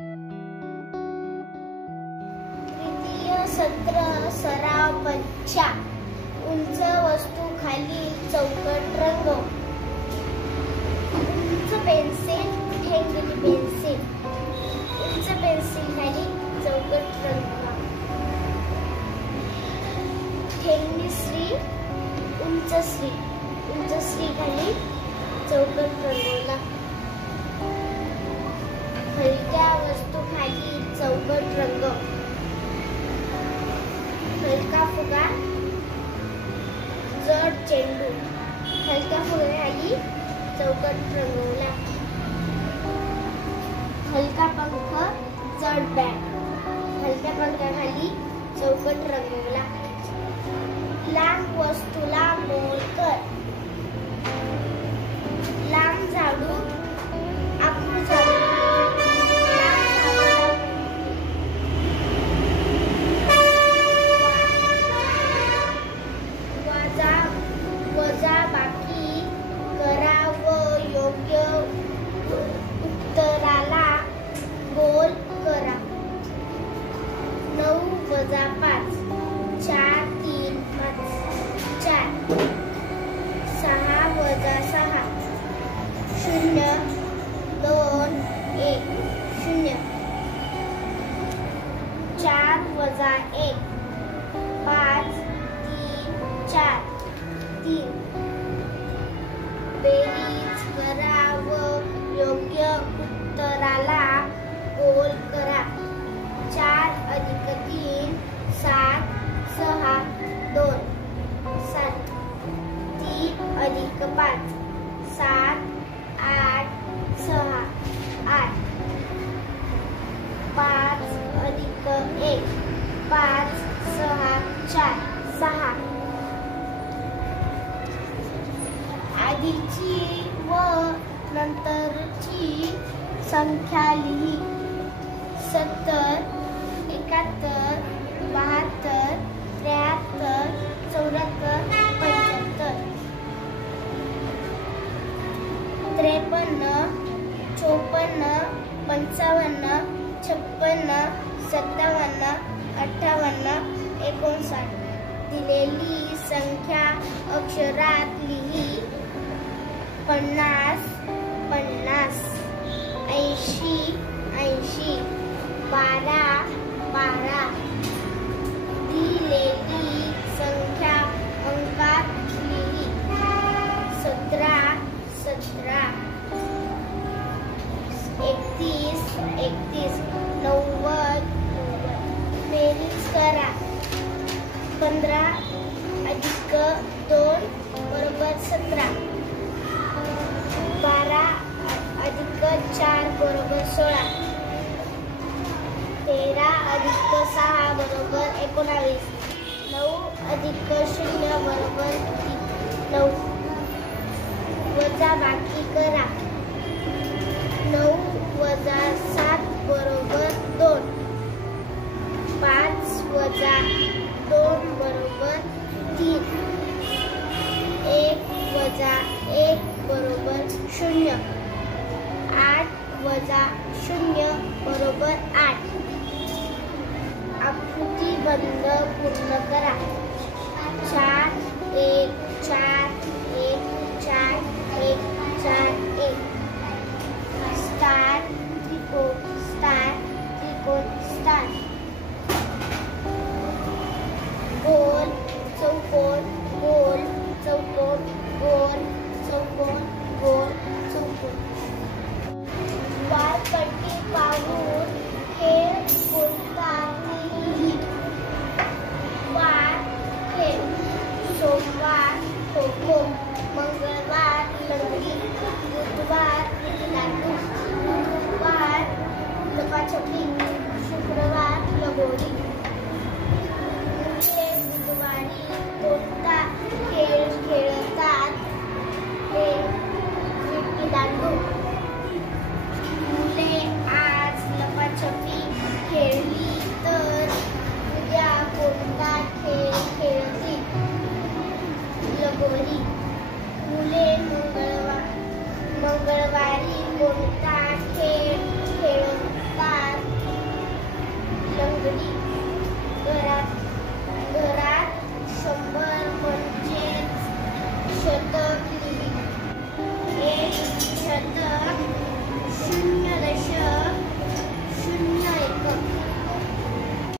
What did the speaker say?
तृतीय सत्र सराव परीक्षा. उंच वस्तू खाली चौकट रंगव. उंच पेन्सिल ठेंगली पेन्सिल. उंच पेन्सिल खाली चौकट रंगवा. ठेंगली श्री उंच श्री. उंच श्री खाली चौकट रंगवला. हलक्या वस्तू खाली चौकट रंगव. हलका फुगा जड चेंडू. हलक्या फुग्याखाली चौकट रंगवला. हलका पंख जड बॅग. हलक्या पंखाखाली चौकट रंगवला. लांब वस्तूला मोल कर. लांब झाडू आखूड झाडू. वजा बाकी करा व योग्य उत्तराला गोल करा. 9 वजा 5 4 3 5 4. 6 वजा 6 0 2 1 0. 4 वजा 1 5 3 4 3. बेरीज करा व योग्य उत्तराला गोल करा. 4 + 3 7 6 2 7. 3 + 5 7 8 6 8. 5 + 1 5 6 4 6. आधीची व नंतरची संख्या लिही. 70 71 72 73 74 75. 53 54 55 56 57 58 59. दिलेली संख्या अक्षरात लिही. 50 50 80 80 12 12. दिलेली संख्या अंकात लिही. 17 17 31 31 90 90. बेरीज करा. 15 + 2 = 17. 12 + 4 = 16. 13 + 6 = 19. 9 + 0 = 9. वजा बाकी करा. 9 वजा 7 = 2. 5 वजा 2 = 3. 1 वजा 1 = 0. 8 वजा 0 = 8. आकृती बंद पूर्ण करा. 4 1 4 1 4 1 4 1. स्टार त्रिकोण स्टार त्रिकोण स्टार. गोल चौकोन गोल चौकोन गोल चौकोन गोल चौकोन. वारपट्टी पाहून खेळ कोणता लिही. वार खेळ. सोमवार खो खो. मंगळवार लंगडी. बुधवार लाडू. गुरुवार लपाछपी. शुक्रवार लगोरी. बुधवारी कोणता खेळ खेळतात ते विटी दांडू. मुले आज लपाछपी खेळली तर उद्या कोणता खेळ खेळतील. लगोरी. मुले शतक लिहिली. एक शतक